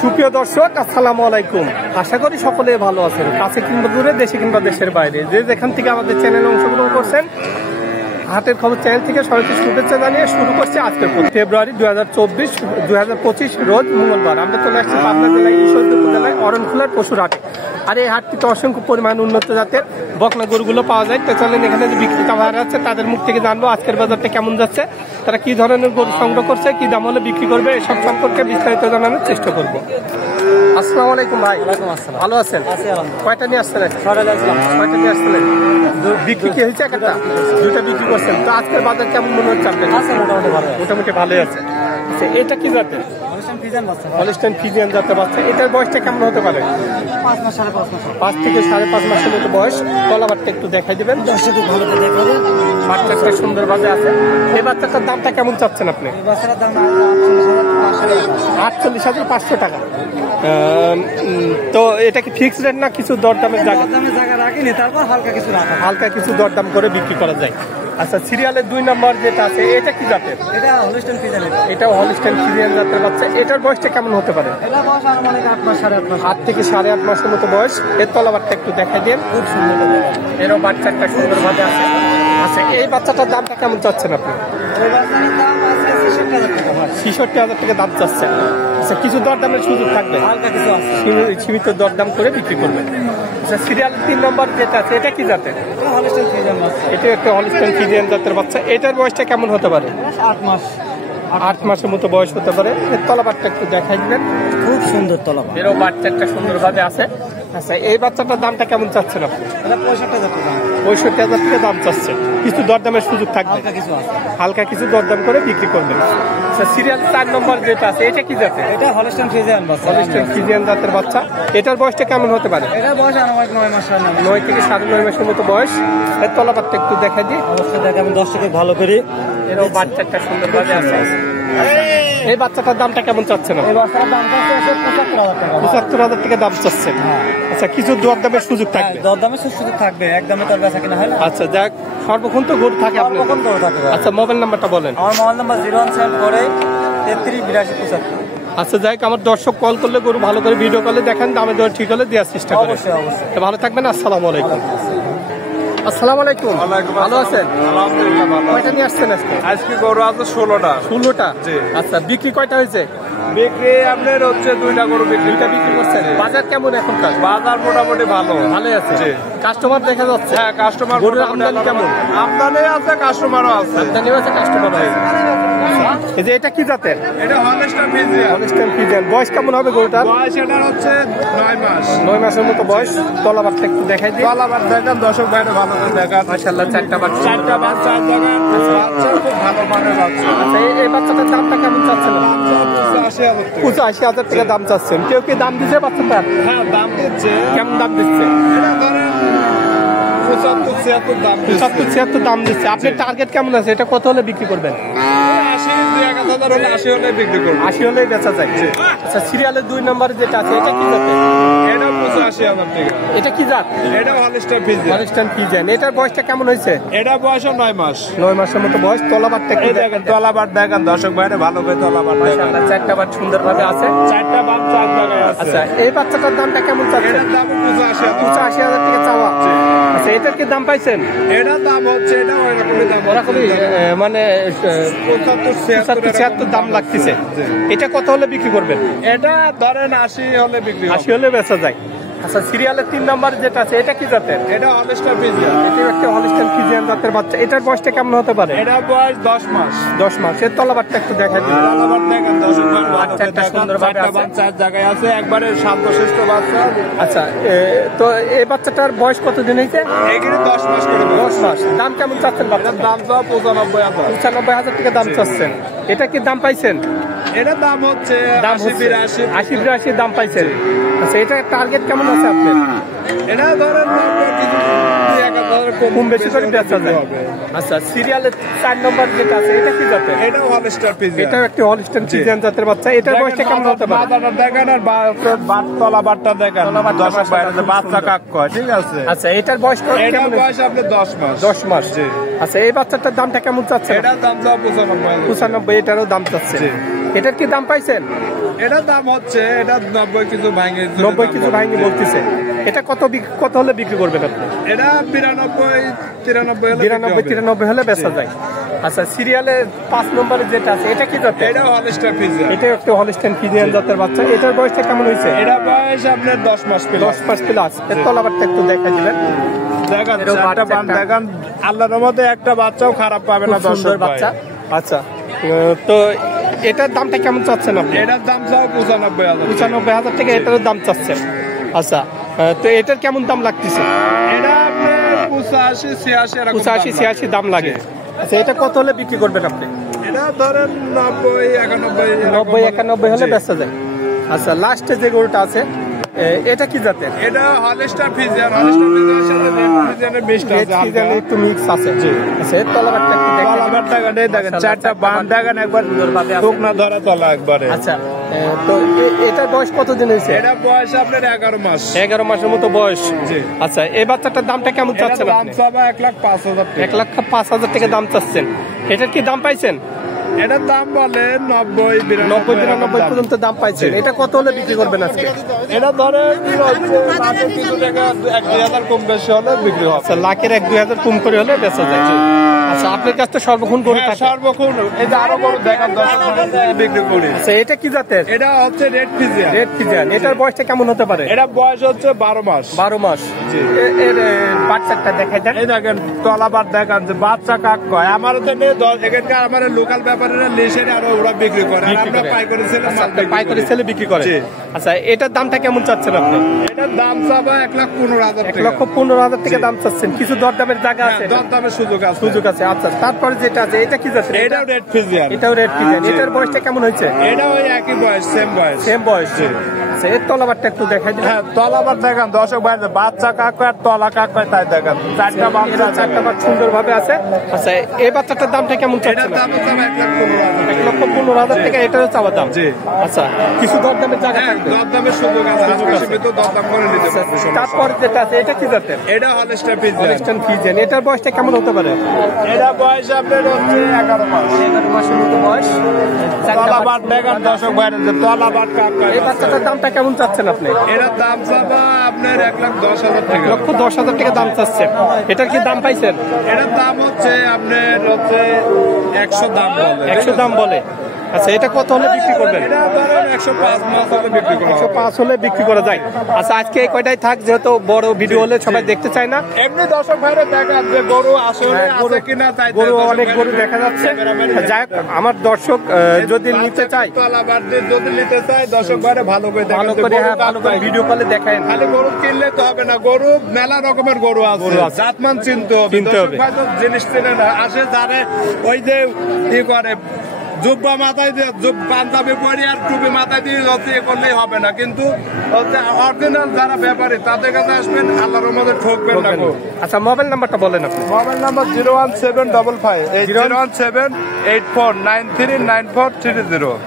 সুপ্রিয় দর্শক, আসসালামু আলাইকুম। আশা করি সকলে ভালো আছেন, কাছে কিংবা দূরে, দেশে কিংবা দেশের বাইরে, যে যেখান থেকে আমাদের চ্যানেলে অংশগ্রহণ করছেন। হাটের খবর চ্যানেল থেকে সবাইকে শুভেচ্ছা জানিয়ে শুরু করছে আজকের ফেব্রুয়ারি 2025 রোজ মঙ্গলবার। আমরা চলে আসছি পাবনা জেলায় ঈশ্বরদী উপজেলায় অরণখোলার পশুর হাটে। আর এই হাটটিতে অসংখ্য পরিমাণ উন্নত জাতের বকনা গরুগুলো পাওয়া যায়। তো চলেন এখানে যে বিক্রেতা ভাইরা আছে তাদের মুখ থেকে জানবো আজকের বাজারটা কেমন যাচ্ছে, তারা কি ধরনের গরু সংগ্রহ করছে, কি দাম হলে বিক্রি করবে, এসব সম্পর্কে বিস্তারিত জানানোর চেষ্টা করবো। আসসালামু আলাইকুম ভাই। ভালো আছেন? কয়টা নিয়ে আসছেন? কয়টা নিয়ে আসছিলেন? বিক্রি কি হয়েছে? একটা দুইটা বিক্রি করছেন। তো আজকের বাজার কেমন মনে হচ্ছে আপনার? মোটামুটি ভালোই আছে। এটা কি জাতের? হলস্টাইন ফ্রিজিয়ান জাতের বাচ্চা। এটার বয়সটা কেমন হতে পারে? 5 থেকে 5.5 মাসের মতো বয়স। তলাবারটা একটু দেখাই দিবেন, দর্শক ভালো করে দেখাবে। বাচ্চাটা সুন্দর ভাবে আছে। এই বাচ্চাটার দামটা কেমন চাচ্ছেন আপনি? 48,500 টাকা। তো এটা কি ফিক্সড রেট না কিছু দরদামের জায়গা রাখিনি? তারপর হালকা কিছু দরদাম করে বিক্রি করা যায়। আচ্ছা, সিরিয়ালের 2 নম্বর যেটা আছে এটা কি জাতের? এটাও হলস্টাইন ফ্রিজিয়ান জাতের বাচ্চা। এটার বয়সটা কেমন হতে পারে? 8 থেকে 8.5 মাসের মতো বয়স। এর তলাবারটা একটু দেখা দিন, খুব সুন্দর। এরও বাচ্চাটা সুন্দর ভাবে আছে। আচ্ছা, এই বাচ্চাটার দামটা কেমন চাচ্ছেন আপনি? 66,000 টাকা দাম চাচ্ছেন। আচ্ছা, কিছু দরদামের সুযোগ থাকবে? সীমিত দরদাম করে বিক্রি করবেন। আচ্ছা, সিরিয়াল 3 নম্বর যেটা আছে এটা কি জাতের? এটা একটা হলস্টাইন ফ্রিজিয়ান জাতের বাচ্চা। এটার বয়সটা কেমন হতে পারে? 8 মাসের মতো বয়স হতে পারে। এর তলাবারটা একটু দেখাই দিবেন, খুব সুন্দর তলাবার। এরও বাচ্চাটা সুন্দর ভাবে আছে। আচ্ছা, এই বাচ্চাটার দামটা কেমন চাচ্ছেন আপনি? 65,000 টাকা দাম চাচ্ছে। কিছু দরদামের সুযোগ থাকবে? হালকা কিছু দরদাম করে বিক্রি করবেন। আচ্ছা, সিরিয়াল 4 নম্বর যেটা আছে এটা কি জাতের? এটা হলস্টাইন ফ্রিজিয়ান বাচ্চা। হলস্টাইন ফ্রিজিয়ান জাতের বাচ্চা। এটার বয়সটা কেমন হতে পারে? এটার বয়স আনুমানিক 9 মাস। 9 থেকে 9.5 মাসের মতো বয়স। এর তলাবারটা একটু দেখাই দিই। অবশ্যই দেখাবেন দর্শকের ভালো করে। এরও বাচ্চাটা সুন্দর ভাবে আছে। এই বাচ্চাটার দামটা কেমন চাচ্ছেন? এই বাচ্চাটার দাম চাচ্ছে 75,000 টাকা। 75,000 টাকা দাম চাচ্ছেন। আচ্ছা, কিছু দরদামের সুযোগ থাকবে? দরদামের সুযোগ থাকবে, একদমে তার বেচা কিনা হয় না। আচ্ছা, যাক, সর্বক্ষণ তো গরু থাকে আপনার? সর্বক্ষণ গরু থাকে। আচ্ছা, মোবাইল নাম্বারটা বলেন। আমার মোবাইল নাম্বার 017438275। আচ্ছা, যাই, আমার দর্শক কল করলে গরু ভালো করে ভিডিও কলে দেখেন, দামে দর ঠিক হলে দেওয়ার চেষ্টা করেন। অবশ্যই। ভালো থাকবেন। আসসালামু আলাইকুম। আসসালামু আলাইকুম। ভালো আছেন? আলহামদুলিল্লাহ ভালো। কয়টা নিয়ে আসছেন আজকে? আজকে গরু আছে 16টা। 16টা? জি। আচ্ছা, বিক্রি কয়টা হয়েছে? বিক্রি আপনার হচ্ছে 2টা গরু বিক্রি। 2টা বিক্রি করছেন। বাজার কেমন এখনকার? বাজার মোটামুটি ভালোই আছে। জি। কাস্টমার দেখা যাচ্ছে? হ্যাঁ, কাস্টমার। গরুর আমদানি কেমন? আমদানি আছে, কাস্টমারও আছে। আমদানিও আছে, কাস্টমারও আছে। এই যে এটা কি জাতের? এটা হলস্টাইন ফ্রিজিয়ান। Holstein Friesian. বয়স কেমন হবে গরুটার? বয়স এটার হচ্ছে 9 মাস। 9 মাসের মতো বয়স। তলাবারটা একটু দেখাই দিই। তলাবার দেখান, দর্শক ভাইরা ভালো করে দেখান। মাশাআল্লাহ, 4টা বাচ্চা। 4টা বাচ্চা দেখান। বাচ্চা খুব ভালো মানের বাচ্চা। আচ্ছা, এই বাচ্চাটার দামটা কেমন চাচ্ছেন? 85,000 টাকা দাম চাচ্ছেন। কেউ কি দাম দিচ্ছে বাচ্চাটার? হ্যাঁ, দাম দিচ্ছে। কেমন দাম দিচ্ছে? এটা ধরেন 75-76 দাম দিচ্ছে। 75-76 দাম দিচ্ছে। আপনার টার্গেট কেমন আছে? এটা কত হলে বিক্রি করবেন? 80-1,000 হলে 80 হলে বিক্রি করবো। 80 হলেই বেচা যায়। আচ্ছা, সিরিয়ালের 2 নম্বরে যেটা আছে এটা কি জাত? এটা 85,000 টাকা। এটা কি জাত? এটা হলস্টাইন ফ্রিজিয়ান। Holstein Friesian. এটার বয়সটা কেমন হয়েছে? এটা বয়স 9 মাস। 9 মাসের মতো বয়স। তলাবারটা একটু দেখেন, তলাবার দেখেন, দর্শক ভাইরা ভালো করে তলাবার দেখেন। মাশাআল্লাহ, 4টা বাট সুন্দরভাবে আছে। 4টা বাম 4 জায়গায় আছে। আচ্ছা, এই বাচ্চাটার দামটা কেমন চাচ্ছেন? এটার দাম 85,000। 85,000 টাকা চাওয়া। আচ্ছা, এটার কি দাম পাইছেন? এটার দাম হচ্ছে, এটা ওইরকমই দাম। ওরকমই মানে 75-76 দাম লাগতেছে। এটা কত হলে বিক্রি করবেন? এটা ধরেন 80 হলে বিক্রি হবে। 80 হলে বেচা যায়। আচ্ছা, সিরিয়ালের 3 নম্বর যেটা আছে এটা কি জাতের? এটা হলস্টাইন ফ্রিজিয়ান। এটা একটা হলস্টাইন ফ্রিজিয়ান জাতের বাচ্চা। এটার বয়সটা কেমন হতে পারে? এটা বয়স 10 মাস। 10 মাস। এর তলাবারটা একটু দেখাই দিন। তলাবার দেখেন, দর্শক ভাইরা ভালো করে বাচ্চাটা দেখেন। সুন্দরভাবে 4টা আছে। বাম 4 জায়গায় আছে, একবারে শান্তশিষ্ট বাচ্চা। আচ্ছা, তো এই বাচ্চাটার বয়স কতদিন হয়েছে? এখানে 10 মাস করে। 10 মাস। দাম কেমন চাচ্ছেন বাচ্চার? দাম তো 95,000। 95,000 টাকা দাম চাচ্ছেন। এটা কি দাম পাইছেন? এটার দাম হচ্ছে 80-82 দাম পাইছেন। আচ্ছা, এটা টার্গেট কেমন আছে আপনার? এটা ধরেন কম বেশি করে বেচা যায়। আচ্ছা, সিরিয়ালের 4 নম্বর যেটা আছে এটা কি জাতের? এটা হলস্টাইন ফ্রিজিয়ান। এটা একটা হলস্টাইন ফ্রিজিয়ান জাতের বাচ্চা। এটার বয়সটা কেমন হতে পারে? মাথাটা দেখেন আর তলাবারটা দেখেন। দর্শক ভাইরা বাচ্চা কাক কয়, ঠিক আছে? আচ্ছা, এটার বয়স এটার বয়স আপনার 10 মাস। 10 মাস। আচ্ছা, এই বাচ্চাটার দামটা কেমন চাচ্ছে? এটার দাম তো 95,000। 95, এটারও দাম চাচ্ছে। এটার কি দাম পাইছেন? এটার দাম হচ্ছে এটা 90 কিছু ভাঙে 90 কিছু ভাঙি বলতেছে। এটা কত হলে বিক্রি করবেন আপনি? এটা 92-93 হলে বেচা যায়। আচ্ছা, সিরিয়ালে 5 নম্বরে যেটা আছে এটা কি জাতের? এটা হলস্টাইন ফ্রিজিয়ান। এটা একটা হলস্টাইন ফ্রিজিয়ান জাতের বাচ্চা। এটার বয়সটা কেমন হয়েছে? এটা বয়স আপনার 10 মাস প্লাস। 10 মাস প্লাস। এর তলাবারটা একটু দেখা দিবেন। দেখেন এরও চারটা বাচ্চা বান দেখেন, আল্লাহর রহমতে একটা বাচ্চাও খারাপ পাবে না। খুব সুন্দর বাচ্চা। আচ্ছা, তো এটার দামটা কেমন চাচ্ছেন আপনি? এটার দাম চাও 95,000। 95,000 টাকা এটারও দাম চাচ্ছেন। আচ্ছা, তো এটার কেমন দাম লাগতেছে? এটা আপনার 85-86 এরকম 85-86 দাম লাগে। আচ্ছা, এটা কত হলে বিক্রি করবেন আপনি? এটা ধরেন 90-91 90-91 হলে বেচা যায়। আচ্ছা, লাস্টে যে গরুটা আছে এটা কি জাতের? এটা হলস্টাইন ফ্রিজিয়ান। হলস্টাইন ফ্রিজিয়ানের সাথে রেড ফ্রিজিয়ানের মিক্সড আছে হালকা। একটু মিক্স আছে। আচ্ছা, এর তলাবারটা একটু দেখেন। তলাবারটা দেখেন, চারটা বান দেখেন, একবার সুন্দরভাবে আছে। টুক না ধরা তলা একবারে। আচ্ছা, তো এটার বয়স কতদিন হয়েছে? এটা বয়স আপনার 11 মাস। 11 মাসের মতো বয়স। জি। আচ্ছা, এই বাচ্চাটার দামটা কেমন চাচ্ছেন দাম আপনি? চাবা 1,05,000 টাকা। 1,05,000 টাকা দাম চাচ্ছেন। এটার কি দাম পাইছেন? এটার দাম বলে 90-92 পর্যন্ত দাম পাইছেন। এটা কত হলে বিক্রি করবেন আজকে? এটা ধরেন লাখে কিছু টাকা 1-2,000 কম বেশি হলে বিক্রি হবে। আচ্ছা, লাখের 1-2,000 কম করে হলে বেচা যায়। আচ্ছা, আপনার কাছে তো সর্বক্ষণ গরু হ্যাঁ, থাকে। সর্বক্ষণ এই যে আরো বড় দেখেন 10 বিক্রি করি। আচ্ছা, এটা কি জাতের? এটা হচ্ছে রেড ফ্রিজিয়ান। Red Friesian. এটার বয়সটা কেমন হতে পারে? এটা বয়স হচ্ছে 12 মাস। 12 মাস। জি। এর বাচ্চাটা দেখাই দেন। এই দেখেন তলাবার দেখেন যে বাচ্চা কাক কয় আমার তো নেই 10 এখানকার আমার লোকাল ব্যাপারীরা লিসের আর ওরা বিক্রি করে আর আমরা পাইকারি সেলে মাল বিক্রি পাইকারি করি। সেলে বিক্রি করে। জি। আচ্ছা, এটার দামটা কেমন চাচ্ছেন আপনি? এটার দাম চাবা 1,15,000 টাকা। 1,15,000 টাকা জি। দাম চাচ্ছেন। কিছু দরদামের জায়গা হ্যাঁ, আছে? দরদামের সুযোগ আছে। সুযোগ আছে। আচ্ছা, তারপরে যেটা আছে এটা কি জাতের? এটাও রেড ফ্রিজিয়ান। এটাও রেড ফ্রিজিয়ান। জি। এটার বয়সটা কেমন হয়েছে? এটা ওই একই বয়স, সেম বয়স। সেম বয়স। আচ্ছা, এর তলাবারটা একটু দেখাই দিন। হ্যাঁ, তলাবার দেখেন দর্শক ভাই বাচ্চা কাক কয় আর তলা কাক কয় তাই দেখেন চারটা বাচ্চা এটা চারটা বাচ্চা সুন্দরভাবে আছে। আচ্ছা, এই বাচ্চাটার দামটা কেমন এটার চাচ্ছেন? দাম হচ্ছে 1,15,000 টাকা। 1,15,000 টাকা এটারও চাওয়া দাম। জি। আচ্ছা, কিছু দরদামের জায়গা হ্যাঁ, থাকবে। দরদামের সুযোগ আছে। আশেপাশের ভিতর দরদাম করে নিতে আচ্ছা, পারবে, সমস্যা নেই। তারপর যেটা আছে এটা কি জাতের? এটা হলস্টাইন ফ্রিজিয়ান। Holstein Friesian. এটার বয়সটা কেমন হতে পারে? এটা বয়স আপনার হচ্ছে 11 মাস। 11 মাসের মতো বয়স। তলাবার দেখেন দর্শক ভাইরা যে তলাবার কাক কয় এই বাচ্চাটার দামটা কেমন চাচ্ছেন আপনি? এটার দাম চাবা আপনার 1,10,000 টাকা। 1,10,000 টাকা দাম চাচ্ছেন। এটার কি দাম পাইছেন? এটার দাম হচ্ছে আপনার হচ্ছে 100 দাম বলে। 100 দাম বলে। আচ্ছা, এটা কত হলে বিক্রি করবেন? এটা ধরেন 105 মাস হলে বিক্রি করা হবে। 105 হলে বিক্রি করা যায়। আচ্ছা, আজকে এই কয়টাই থাক, যেহেতু বড় ভিডিও হলে সবাই দেখতে চায় না। এমনি দর্শক ভাইরা দেখেন যে গরু আসলে আছে কিনা তাই গরু দর্শক অনেক ভাইরা গরু দেখা যাচ্ছে। যাই হোক, আমার দর্শক যদি নিতে চায় তলাবার দিয়ে যদি নিতে চায় দর্শক ভাইরা ভালো করে দেখেন ভালো যে করে, গরু হ্যাঁ, ভালো করে কার ভিডিও কলে দেখায়। খালি গরু কিনলে তো হবে না, গরু মেলা রকমের গরু আছে, জাতমান চিনতে হবে। চিনতে হবে। দর্শক ভাই তো জিনিস চিনে না, আসে যারে ওই যে ই করে জুব্বা মাথায় দিয়ে পাঞ্জাবি পরি আর টুপি মাথায় দিয়ে হচ্ছে এ করলেই হবে না, কিন্তু হচ্ছে অরিজিনাল যারা ব্যাপারী তাদের কাছে আসবেন, আল্লাহর মধ্যে ঠকবেন না। আচ্ছা, মোবাইল নাম্বারটা বলেন আপনি। মোবাইল নাম্বার 01755 0178494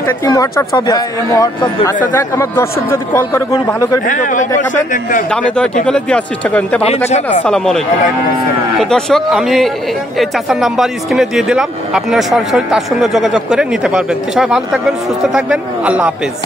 এটা কি হোয়াটসঅ্যাপ সবই আছে? আচ্ছা, যাক, আমার দর্শক যদি কল করে গরু ভালো করে ভিডিও হ্যাঁ, করে অবশ্যই দেখাবেন, দেখতে হবে। দামে দরে ঠিক হলে দেওয়ার চেষ্টা করেন। তো ভালো থাকবেন। আসসালামু আলাইকুম। তো দর্শক, আমি এই চাচার নাম্বার স্ক্রিনে দিয়ে দিলাম, আপনারা সরাসরি তার সঙ্গে যোগাযোগ করে নিতে পারবেন। তো সবাই ভালো থাকবেন, সুস্থ থাকবেন। আল্লাহ হাফেজ।